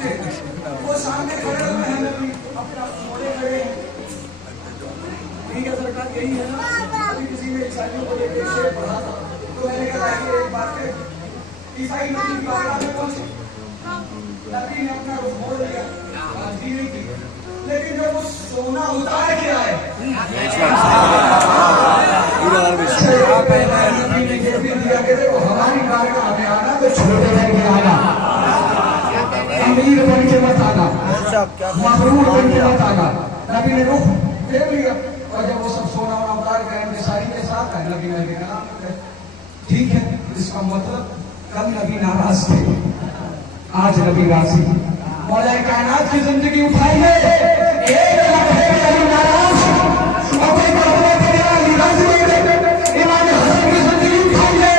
थे, वो सामने खड़े हुए हैं, नबी अपना मोड़े खड़े हैं। ठीक है सरकार, यही है ना। अभी किसी ने ईसाइयों को लेकर शेर पढ़ा था, तो मैंने कहा कि एक बात है, ईसाई नबी की बात में पहुंचे, नबी ने अपना रुख मोड़ लिया, बात भी नहीं की, लेकिन जब वो सोना उतार के आए, नबी ने ये भी दिया कि देखो हमारी बारगाह में आना तो छोटे बन के आना, अमीर बन के मत आना, मगरूर बन के मत आना। नबी ने रुख फेर लिया, और जब वो सब सोना वोना उतार के सारी के साथ है, नबी ने कहा ठीक है, इसका मतलब कल नबी नाराज थे, आज नबी राजी। मौला कायनात की जिंदगी उठाइए, एक लम्हे में नबी नाराज और कोई मरने के लिए राजी नहीं रहते। इमाम हसन की जिंदगी उठाइए,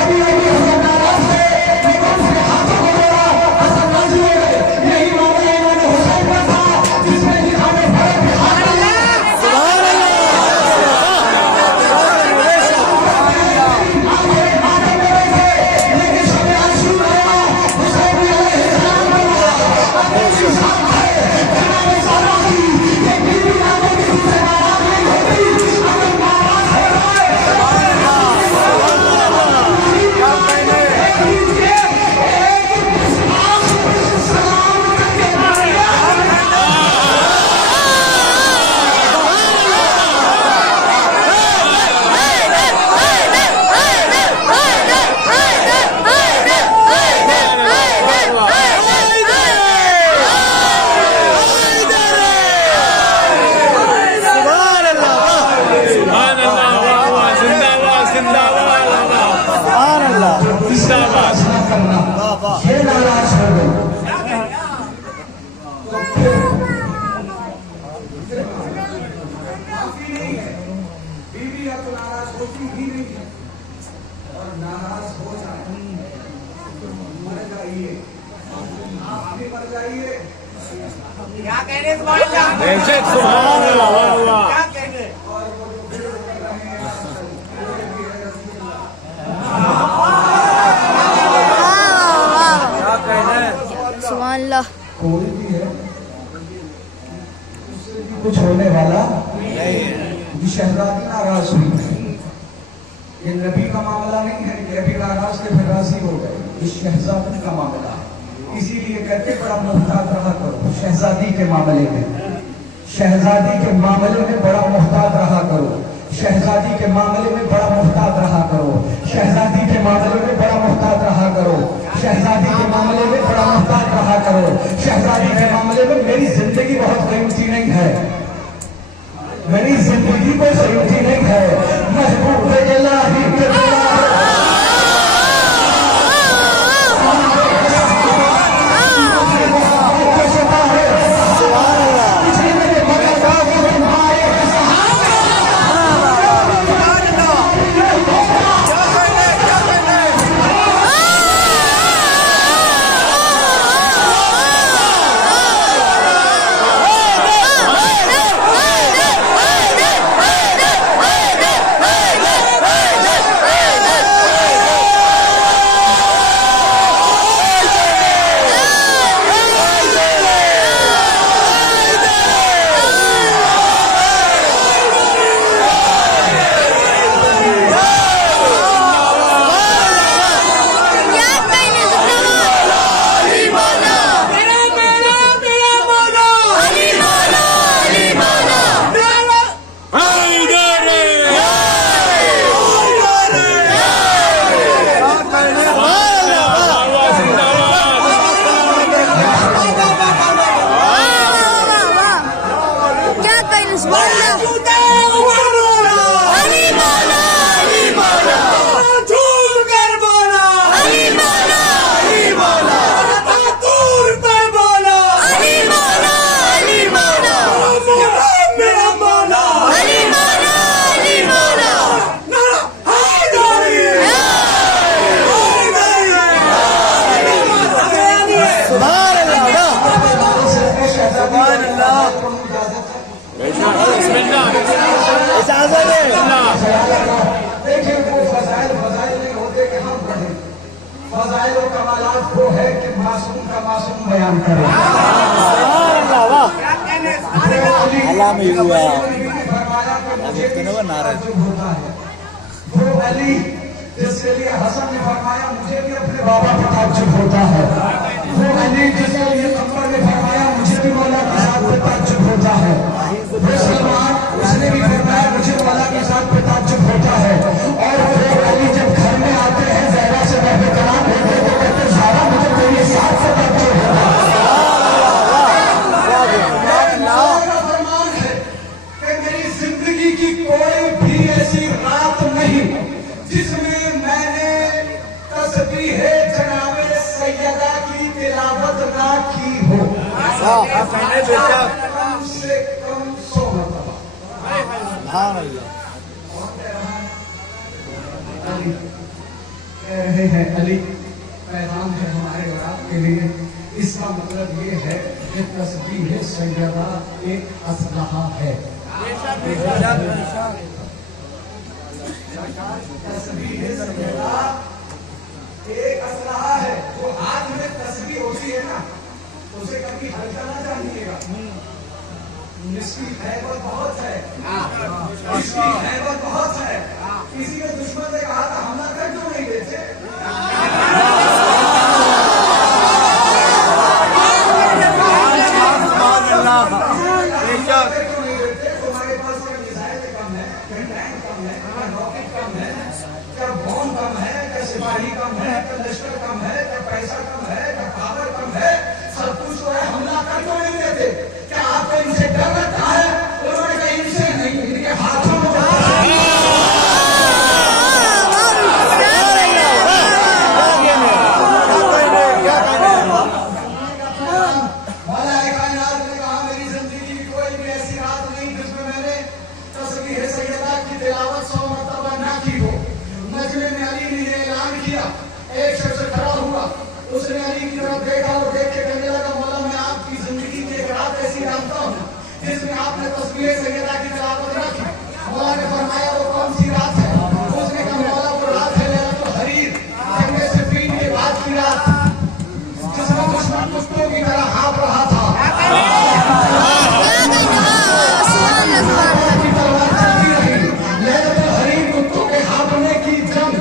अभी अभी हसन नाराज थे, लेकिन उसके हाथों को जोड़ा, हसन राजी हो गए। यही मामला इमाम हुसैन का था, जिसमें लिखा है फर्क हाथ ये नाराज हो गए। माफी नहीं है, बीवी या तो नाराज होती ही नहीं है, और नाराज हो जाए मर जाइए, आप भी मर जाइए। क्या कहने सुभान अल्लाह, क्या कहने। और वो जो कर रहे हैं सुभान अल्लाह। कोई भी है उससे भी कुछ होने वाला नहीं। शहजादी नाराज हुई, ये नबी का मामला नहीं है कि अभी नाराज थे फिर राजी हो गए, ये शहजादी का मामला है। इसीलिए कहते बड़ा मोहतात रहा करो शहजादी के मामले में, शहजादी के मामले में बड़ा मोहतात रहा करो, शहजादी के मामले में बड़ा मोहतात रहा करो, शहजादी के मामले में बड़ा मोहतात रहा करो, शहजादी के मामले में बड़ा मोहतात रहा करो। शहजादी के मामले में मेरी जिंदगी बहुत कीमती नहीं है, मेरी जिंदगी को कीमती नहीं है। महबूब कमालात वो है कि मासूम का मासूम बयान करे। क्या कहने अल्लाह में हुआ। फरमाया कि मुझे भी ताज्जुब होता है। वो अली जिसके लिए हसन ने फरमाया मुझे भी अपने बाबा पर ताज्जुब होता है। वो अली जिसके लिए अकबर ने फरमाया मुझे भी मौला के साथ पे ताज्जुब होता है। वो सलमान उसने भी फरमाया मुझे मौला के साथ पे ताज्जुब होता है। और वो अली जब घर में आते हैं ज़हरा से बहबे कलाम होते तो कहते ज़हरा मुझे तेरे साथ से ताज्जुब होता है। फरमान है कि मेरी जिंदगी की कोई भी ऐसी रात नहीं जिसमें मैंने तस्बीह जनाबे सैयदा की तिलावत ना की हो। कम से कम 100 मरतबा। अली कह रहे हैं, अली पैगाम है हमारे और आपके लिए। इसका मतलब ये है कि तस्बीह सैयदा एक असलहा है। तस्बीह सैयदा एक असलहा है। जो हाथ में तस्बीह होती है ना उसे कभी हल्का ना जानिएगा। इसकी हैबत बहुत है, इसकी हैबत बहुत है। किसी के दुश्मन ने कहा था हमला कर क्यों नहीं देते? तुम्हारे पास क्या मिसाइल कम है, क्या टैंक कम है, क्या रॉकेट कम है, क्या बॉम्ब कम है, क्या सिपाही कम है, क्या लश्कर कम है, क्या पैसा कम है, क्या पावर कम है? सब कुछ तो है, हमला कर क्यों नहीं देते? क्या आपको इनसे डर लगता है? उन्होंने कहा इनसे नहीं, इनके हाथों में मौला कायनात ने कहा मेरी जिंदगी की कोई भी ऐसी रात नहीं जिसमें मैंने तस्बीह सैयदा की तिलावत 100 मरतबा ना की हो। मजमे में अली ने ऐलान किया, एक शख्स खड़ा हुआ, उसने अली की तरफ देखा और देख के कहने लगा मौला मैं आपकी जिंदगी की एक रात ऐसी जानता हूँ जिसमें आपने तस्बीह सैयदा की तिलावत रखी। मौला ने फरमाया वो कौन सी रात है? उसने कहा मौला वो रात है लैलतुल हरीर, जंगे सिफ़ीन के बाद की रात जिसमें दुश्मन कुत्तों की तरह हाँफ रहा था। की तलवार चलती रही। लैलतुल हरीर कुत्तों के हाँफने की जंग,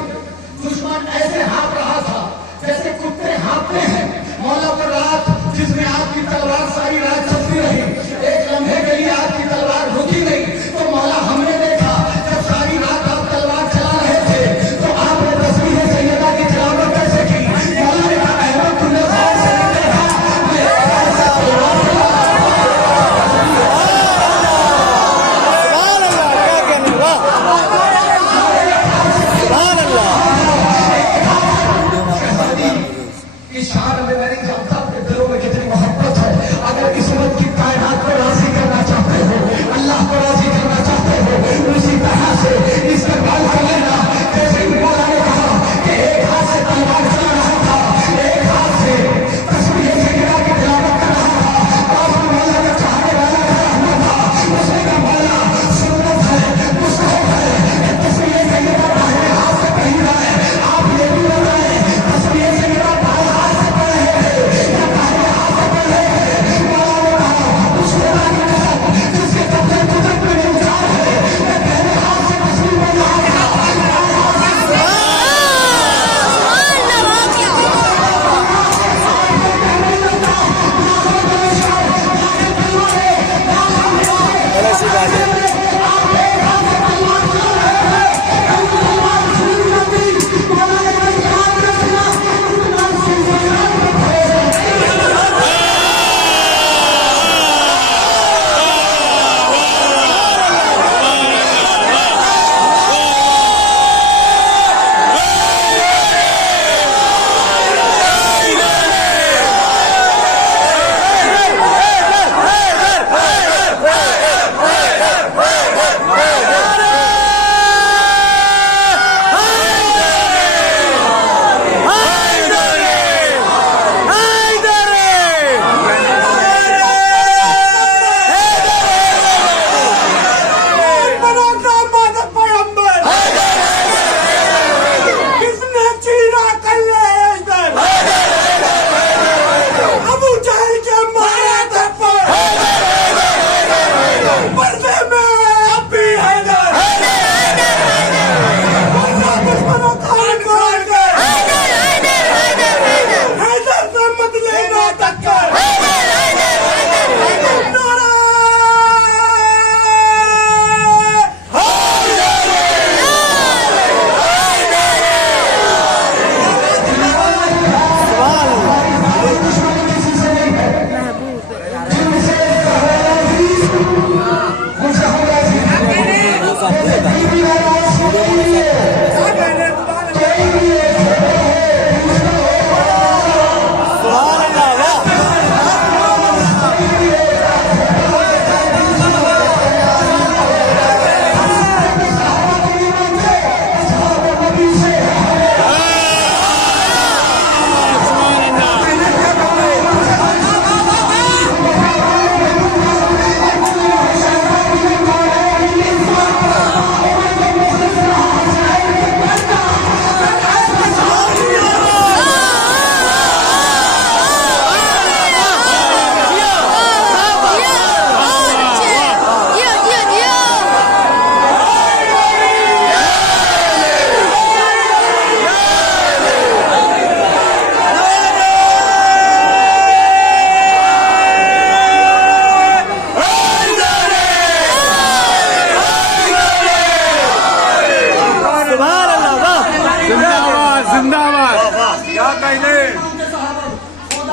दुश्मन ऐसे हाँफ रहा था जैसे कुत्ते हाँफते हैं। मौला पर रात जिसमें आपकी तलवार सारी रात चलती रही, एक लम्हे के लिए आपकी तलवार रुकी नहीं। तो मौला हमने देखा जब सारी रात आप तलवार चला रहे थे तो आपने तस्बीह सैयदा की तिलावत कैसे की? मौला ने कहा अहमद तुमने गौर से नहीं देखा, मैं ऐसा तलवार चला की शान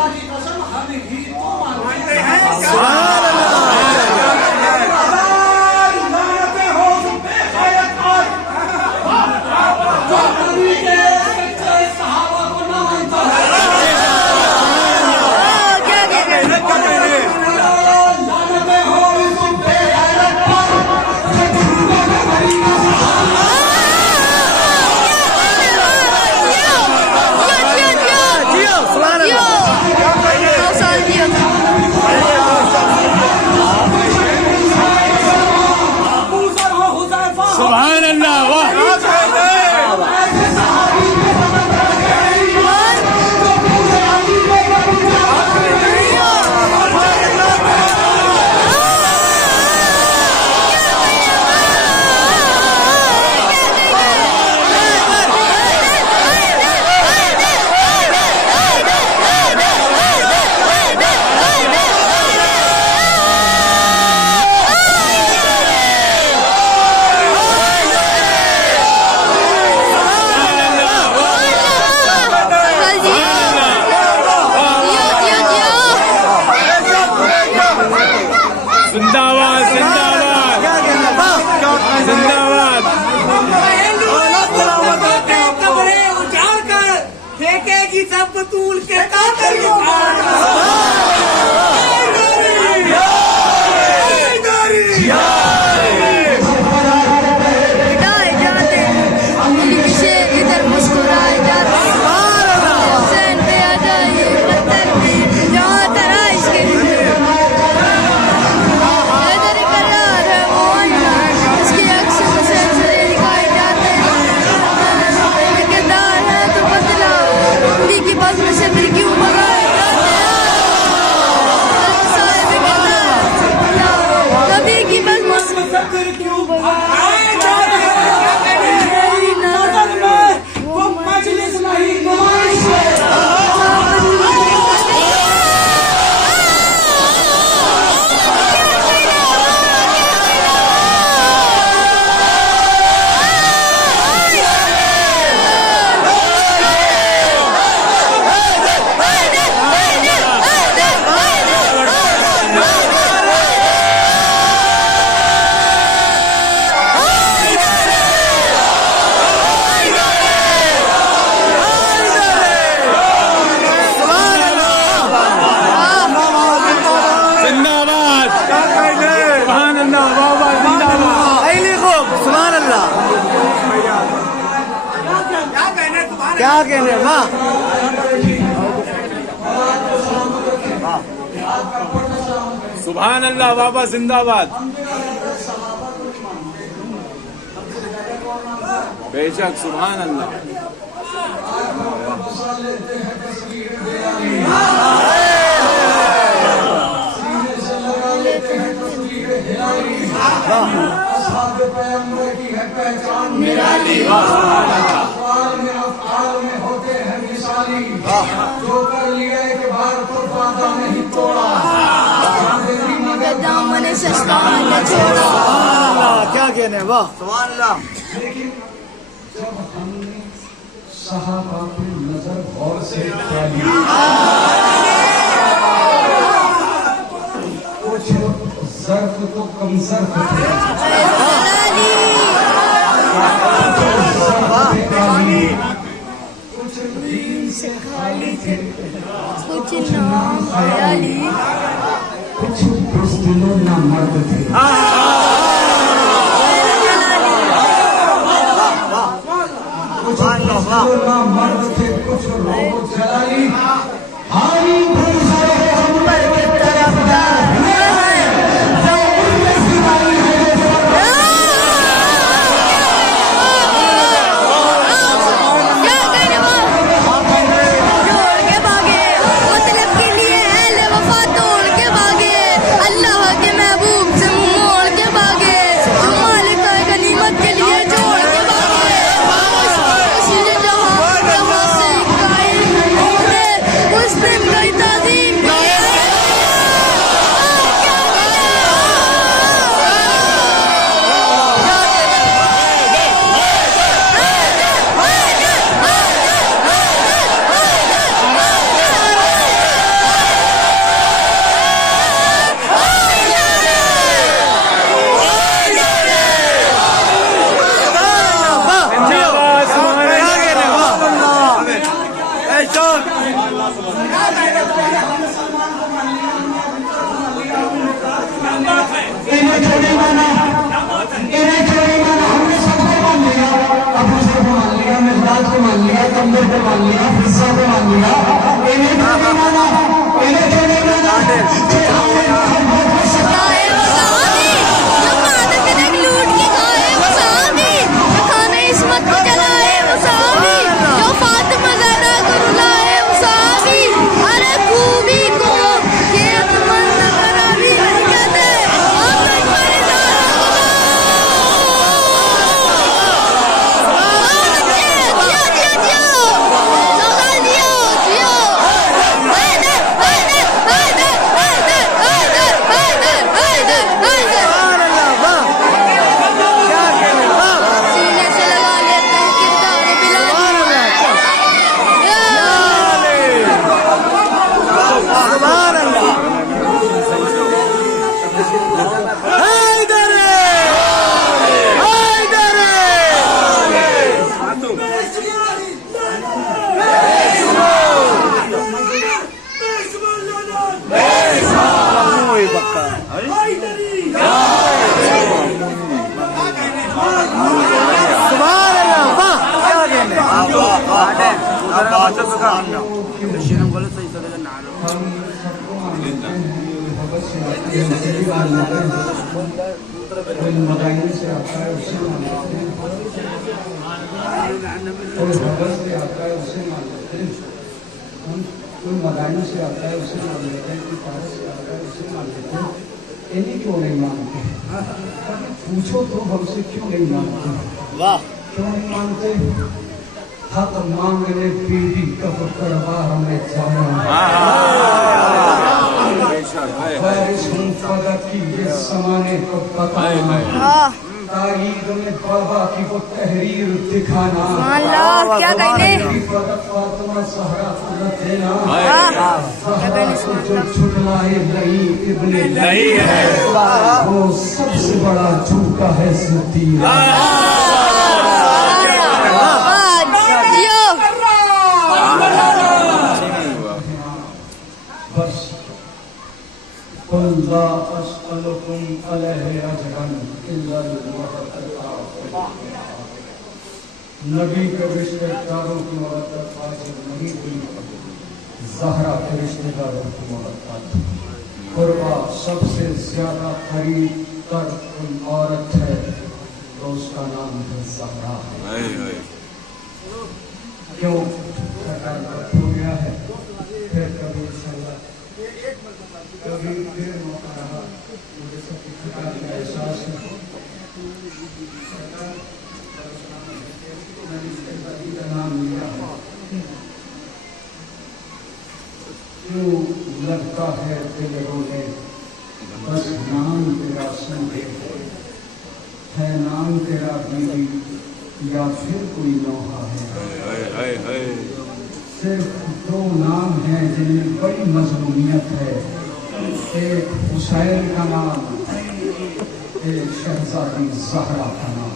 खुदा की कसम हम ही तो मानते हैं। जो नबी के सच्चे सहाबा को न मानता है, लानतें हो इस बेगैरत पर, जो झूठों में भरी सुभान अल्लाह वाह जिंदाबाद जिंदाबाद जिंदाबाद कब्रें उजाड़ कर फेंकेगी सब बतूल के कातर के मिटाए जाते मुल्क से इधर मुस्कुराए जाते हुसैन पे आ जाइए पत्थर पे जहाँ तराइश के इधर करार है मोहना इसके अक्स मुसलसल दिखाए जाते हैं किरदार है तो बदला उंगली की बस में से फिर क्यों भगाए जाते हैं साहिब किरदार नबी की बस में से फिर क्यों भगाए वो मजलिस नहीं नुमाइश है। जिंदाबाद सुभान अल्लाह वाह वाह जिंदाबाद सुभान अल्लाह क्या कहने वाह सुभान अल्लाह वाह वाह जिंदाबाद बेशक सुभान अल्लाह निराली अफ़आल में होते हैं मिसाली, जो कर लिए एक बार तो वादा नहीं तोड़ा, दामन सस्ता न छोड़ा। क्या कहने वाह लेकिन जब हमने सहाबा पे नजर गौर से डाली, कुछ ज़र्फ तो कम ज़र्फ थे, कुछ दीन से खाली थे, कुछ नाम ख्याली कुछ बुज़दिलों ना मर्द थे। कुछ बुज़दिलों ना मर्द थे, कुछ रोबो जलाली। हारी भूसा है हम पर के तरफदार, जो उनके सिवाय है क्या कहने जोड़ के भागे, मतलब के लिए अहले वफा तोड़ के भागे, अल्लाह के महबूब से मुंह मोड़ के भागे, जो मालिक है गनीमत के लिए जोड़ के भागे, जहाँ से कायल मुसलमान को मान लिया, हमने अभी तक मान लिया, हमने इन्हें छोड़े माना, इन्हें छोड़े माना, हमने सबको मान लिया, अबू को मान लिया, मिर्दाद को मान लिया, कमर को मान लिया, हिस्सा को मान लिया, इन्हें छोड़े माना, इन्हें छोड़े माना, कि हमने मोहब्बत में सदा इसमत को जलाए वो साहबी, जो फातिमा ज़हरा को रुलाए वो साहबी, अरे खूबी को ये तमन्ना करारी कहते आमन पर मदाइन से आता है उसे मान लेते हैं, कोई हवस से आता है उसे मान लेते हैं, कोई मदाइन से आता है उसे मान लेते हैं, कोई पारस से आता है उसे मान लेते हैं। इन्हीं क्यों नहीं मानते? पूछो तो हमसे क्यों नहीं मानते? वाह, क्यों नहीं मानते? हक मांगने पीढ़ी कब करवा हमें जाना, की ये समाने को बताना, तारीख में बाबा की वो तहरीर दिखाना, क्या कहने फातिमा ज़हरा को देना, जो छुटलाए नहीं इब्ने नहीं है वो सबसे बड़ा झूठा है सिद्दीक। बस ला अस्अलुकुम अलैहि अजरन इल्ला नबी के रिश्तेदारों की मोहब्बत हासिल नहीं हुई, ज़हरा के रिश्तेदारों की मोहब्बत। कुर्बा सबसे ज्यादा करीब तर औरत है तो उसका नाम है ज़हरा। क्यों हो गया है, फिर कभी इंशाल्लाह कभी फिर मौका रहा, मुझे सबकी थकान का एहसास है। नाम लिया क्यों लगता है दिल रोने, बस नाम तेरा सुने, है नाम तेरा बीवी या फिर कोई नौहा है। सिर्फ दो नाम हैं जिनमें बड़ी मजलूमियत है, एक हुसैन का नाम, एक शहजादी ज़हरा का नाम।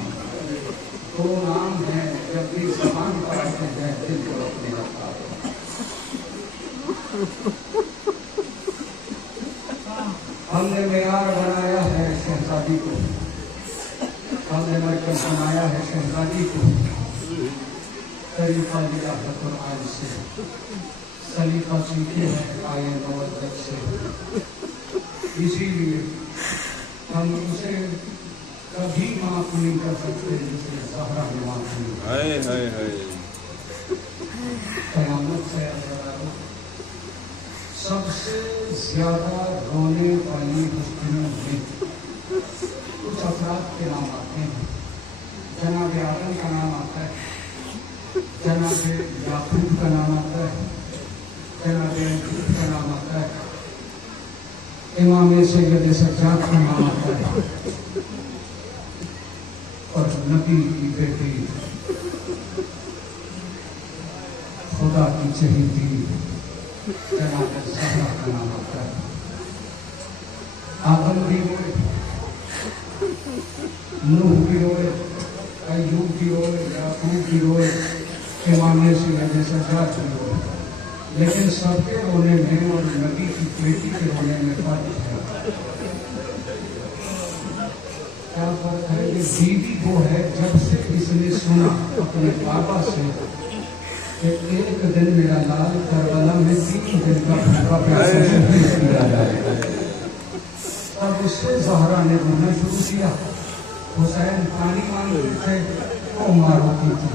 दो नाम हैं जब भी ज़बान पर आते हैं दिल को अपने लगता है। हमने मेयार बनाया है शहजादी को, हमने मरकज़ बनाया है शहजादी को, तरीक़ा लिया है कुरान से, सलीक़ा सीखे है आए मवद्दत से। इसीलिए हम उसे कभी माफ नहीं कर सकते जिसे ज़हरा ने माफ नहीं। क़यामत से सबसे ज्यादा रोने वाली हस्तियों में कुछ अफराद के नाम आते हैं। जनाब आदम का नाम आता है, जनाब याकूब का नाम आता है, जनाब यूसुफ का नाम आता है, इमाम सैयद सज्जाद का नाम आता है, और नबी की बेटी खुदा की चहेती जनाब ज़हरा का नाम आता है। आदम भी रोए, नूह भी रोए, अय्यूब भी रोए, याकूब भी रोए, इमाम सैयद सज्जाद भी रोए, लेकिन सबके रोने में और नबी की बेटी के रोने में फर्क है। क्या फर्क है? कि बीवी वो है, जब से इसने सुना अपने बाबा से कि एक दिन मेरा लाल करबला में 3 दिन का भूखा प्यासा शहीद किया जाएगा, तब उससे ज़हरा ने रोना शुरू किया। हुसैन पानी मांगते थे तो माँ रोती थी,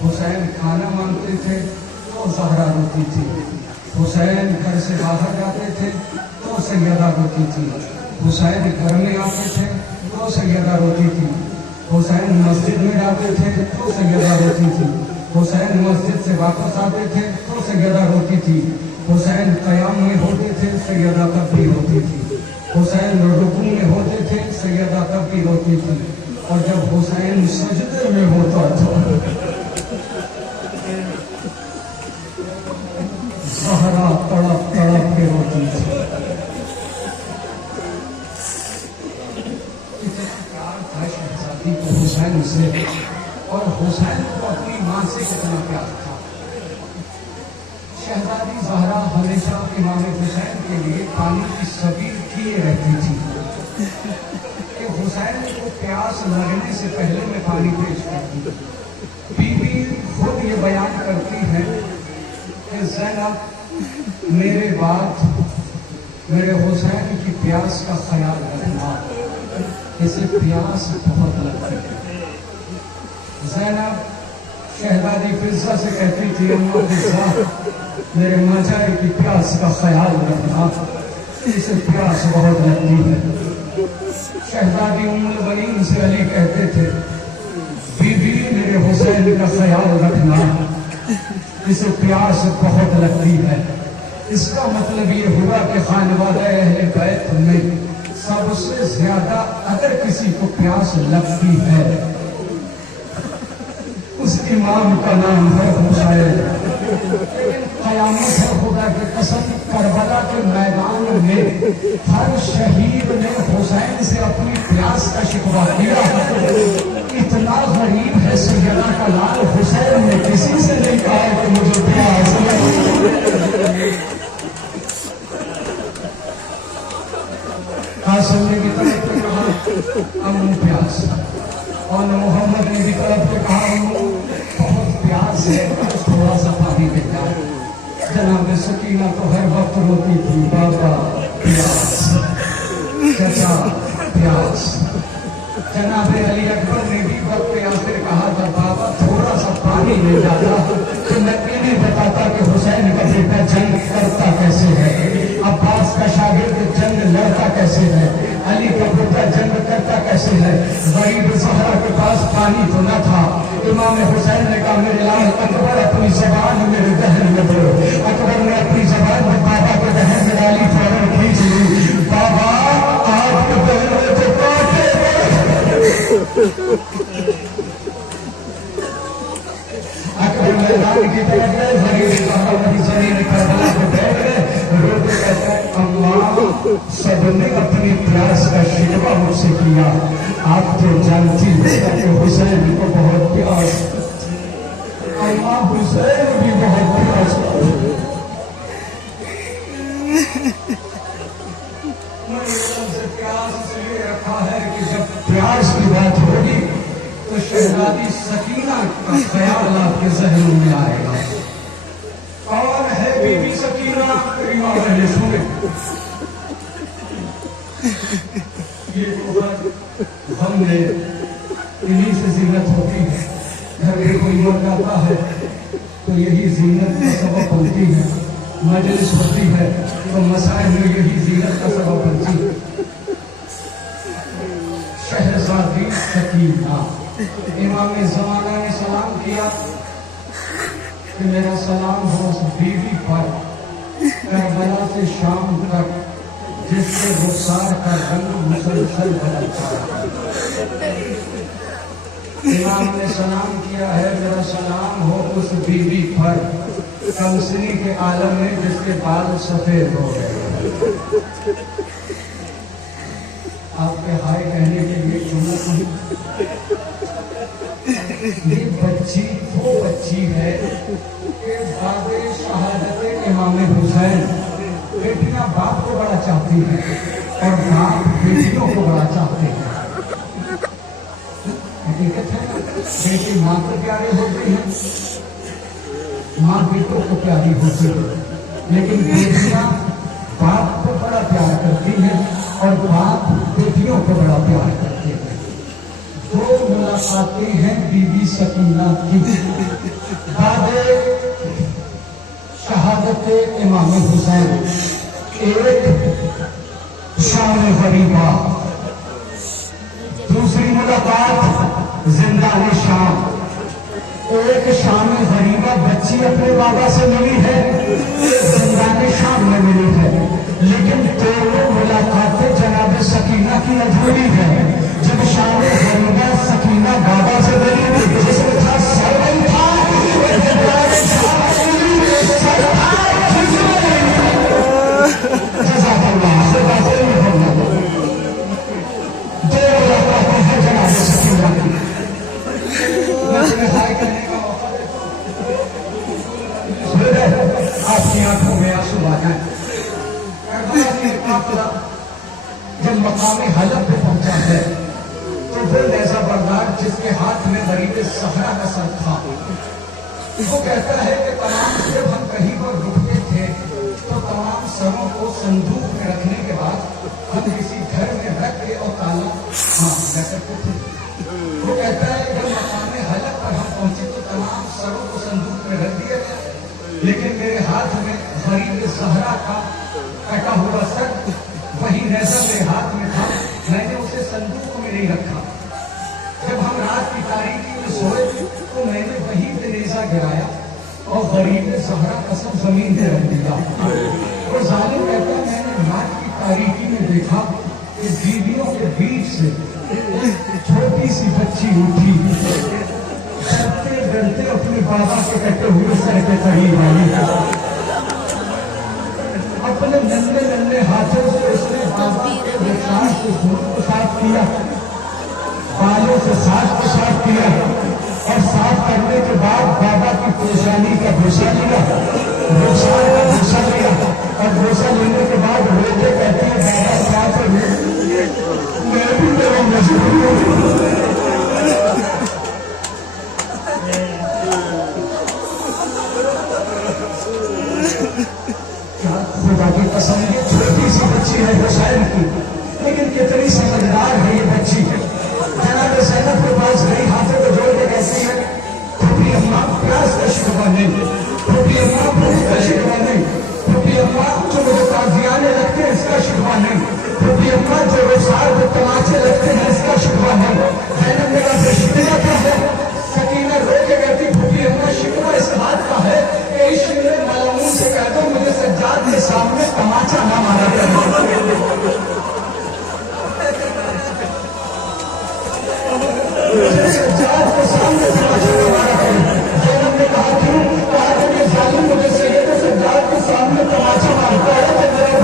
हुसैन खाना मांगते थे तो ज़हरा रोती थी, हुसैन घर से बाहर जाते थे तो सैयदा रोती थी, हुसैन घर में आते थे तो सैयदा रोती थी, हुसैन मस्जिद में जाते थे तो सैयदा रोती थी, हुसैन मस्जिद से वापस आते थे तो सैयदा रोती थी, हुसैन क़याम में होते थे सैयदा तब भी रोती थी, हुसैन रुकू में होते थे सैयदा तब भी रोती थी, और जब हुसैन सजदे में होता था ज़हरा तड़प तड़प के रोती थी। इतना प्यार था शहजादी को हुसैन से, और हुसैन को अपनी माँ से कितना प्यार था। शहजादी ज़हरा हमेशा इमाम हुसैन के लिए पानी की सबील किए रहती थी कि हुसैन को प्यास लगने से पहले मैं पानी पेश करती। बीबी खुद ये बयान करती है कि ज़ैनब, मेरे बाद मेरे हुसैन की प्यास का ख्याल रखना, इसे प्यास बहुत लगती है। ज़ैनब शहजादी फिज़्ज़ा से कहती थी, अम्मा फिज़्ज़ा, मेरे माचाई की प्यास का ख्याल रखना, इसे प्यास बहुत लगती है। शहजादी उम्मुल बनीन से अली कहते थे, बीबी मेरे हुसैन का ख्याल रखना, इसे प्यास बहुत लगती है। इसका मतलब ये हुआ कि खानवादा अहले बैत में सबसे ज्यादा अगर किसी को प्यास लगती है, उस इमाम का नाम है हुसैन। लेकिन क़यामत है खुदा की कसम, करबला के मैदान में हर शहीद ने हुसैन से अपनी प्यास का शिकवा किया। इतना गरीब है सैयदा का लाल, हुसैन ने किसी से नहीं कहा कि मुझे प्यास है। कासिम ने भी तरफ पे कहा अम्मू प्यास, और मोहम्मद ने भी तरफ पे कहा अम्मू बहुत प्यास है, थोड़ा सा पानी देता है। जनाब सकीना तो हर वक्त रोती थी, बाबा प्यास, चाचा प्यास। जनाब अली अकबर ने भी वक्त पे आकर कहा था, बाबा थोड़ा सा पानी ले जाता तो मैं इन्हें बताता कि हुसैन का बेटा जंग करता कैसे है, अब्बास का शागिर्द जंग लड़ता कैसे है, अली का बेटा जंग करता कैसे है। गरीब ज़हरा के पास पानी तो न था। इमाम हुसैन ने कहा, मेरे लाल अकबर अपनी ज़बान मेरे दहन में दो। अकबर ने अपनी ज़बान में बाबा के दहन में डाली, फौरन खींच ली। बाबा आपके दहन में तो कांटे अकबर मैदान की तरफ गए, गरीब ज़हरा वही ज़मीन करबला पे बैठ गए, रोते कहते हैं, अम्मा सबने अपनी प्यास का शिकवा मुझसे किया, आप तो जानती हैं कि हुसैन को बहुत प्यास, अम्मा हुसैन भी बहुत प्यास। मैंने सबसे प्यास इसलिए रखा है कि जब प्यास की बात होगी तो शहजादी सकीना का ख्याल आपके जहन में आएगा। कौन है बीबी सकीना? इमाम ने सुने ये हमने इन्हीं से जीनत होती है। घर में कोई मर जाता है तो यही जीनत का सबब बनती है, मजलिस होती है तो मसाइल में यही जीनत का सबब बनती है। शहजादी सकीना, इमाम ज़माना ने सलाम किया कि मेरा सलाम हो उस बीवी पर करबला से शाम तक जिसके रुखसार का रंग मुसलसल बदलता है। इमाम ने सलाम किया है, मेरा सलाम हो उस बीवी पर कमसनी के आलम में जिसके बाल सफेद हो गए। आपके हाय कहने के लिए जुमला ये बच्ची वो बच्ची है कि बाबे शहादत इमाम हुसैन, बेटियां बाप को बड़ा चाहती हैं और बाप बेटियों को बड़ा चाहते हैं। हकीकत है, बेटी माँ को प्यारे होते हैं, माँ बेटों को प्यारी होती है, लेकिन बेटियां बाप को बड़ा प्यार करती हैं और बाप बेटियों को बड़ा प्यार करते हैं। दो मुलाकातें हैं बीबी सकीना की बाद शहादत इमाम हुसैन। एक शाम गरीबा, दूसरी मुलाकात जिंदान शाम। एक शाम गरीबा बच्ची अपने बाबा से मिली है, एक जिंदान शाम में मिली है, लेकिन दोनों मुलाकातें जनाब सकीना की अधूरी है। जब शाम गरीबा सकीना बाबा से मिली जिसमें था सरवन था, आपकी आंखों में आंसू आ जाए। जब मकाम हलफ पे पहुंचा है तो वो लहजा बरदार जिसके हाथ में गरीब सहरा का सर था, वो कहता है कि तमाम जब हम कहीं पर रुकते थे तो तमाम सरों को संदूक में रखने के बाद हम किसी घर में रख के और ताला रख सकते थे। वो कहता है जब मकाम हलफ पर हम पहुंचे तो तमाम सरों को संदूक में रख दिया गया, लेकिन मेरे हाथ में गरीब सहरा का कटा हुआ सर, वही नेज़ा मेरे हाथ में था, मैंने उसे संदूक में नहीं रखा। जब हम रात की तारीकी में सोए तो मैंने वहीं पे नेज़ा गिराया और गरीब सहरा का सब जमीन में रख दिया। और जालिम कहता है मैंने रात की तारीकी में देखा कि बीवियों के बीच से छोटी सी बच्ची उठी, डरते डरते अपने बाबा के कटे हुए सर पे चढ़ी वाली, अपने नन्हे नन्हे हाथों से उसने बाबा के विशाल से खून को साफ किया, बालों से साफ को साफ किया और साफ करने के बाद बाबा की परेशानी का भूसा लिया, भूसा का भूसा लिया और भूसा लेने के बाद रोते कहते हैं बाबा क्या करूं, मैं भी तेरा मजबूर हूं। खुदा की कसम ये छोटी सी बच्ची है हुसैन की, लेकिन कितनी समझदार है ये बच्ची। जनाब सैयद के पास गई, हाथों को जोड़ के कहती है फूफी अम्मा प्यास का शिकवा नहीं, फूफी अम्मा भूख का शिकवा नहीं, फूफी अम्मा जो मुझे ताजियाने लगते हैं इसका शिकवा नहीं, फूफी अम्मा जो रोसार को तमाचे लगते हैं इसका शिकवा नहीं। जैनब ने कहा शिकवा क्या है? सकीना रो के कहती फूफी अम्मा शिकवा इस बात का है कि इश्क में मलऊन से कह दो मुझे सज्जाद के सामने तमाचा ना मारा करें। सज्जाद के सामने तमाचा ना मारा करें। जैनब ने कहा क्यों? कहा कि ये जालिम मुझे चाहिए तो सज्जाद के सामने तमाचा मारता है तो मेरा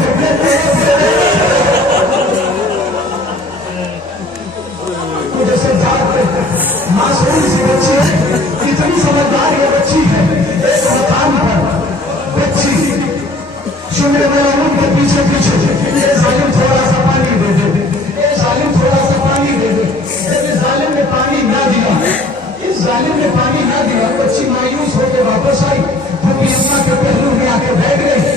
मुझे सज्जाद मासूम सी बच्ची है, इतनी समझदार ये बच्ची है। एक मकान पर बच्ची शुक्र मलाउन के पीछे पीछे ये जालिम थोड़ा सा पानी दे दे, ये जालिम थोड़ा सा पानी दे दे। जब इस जालिम ने पानी ना दिया, इस जालिम ने पानी ना दिया, बच्ची मायूस होकर वापस आई, फूफी अम्मा के पहलू में आके बैठ गई।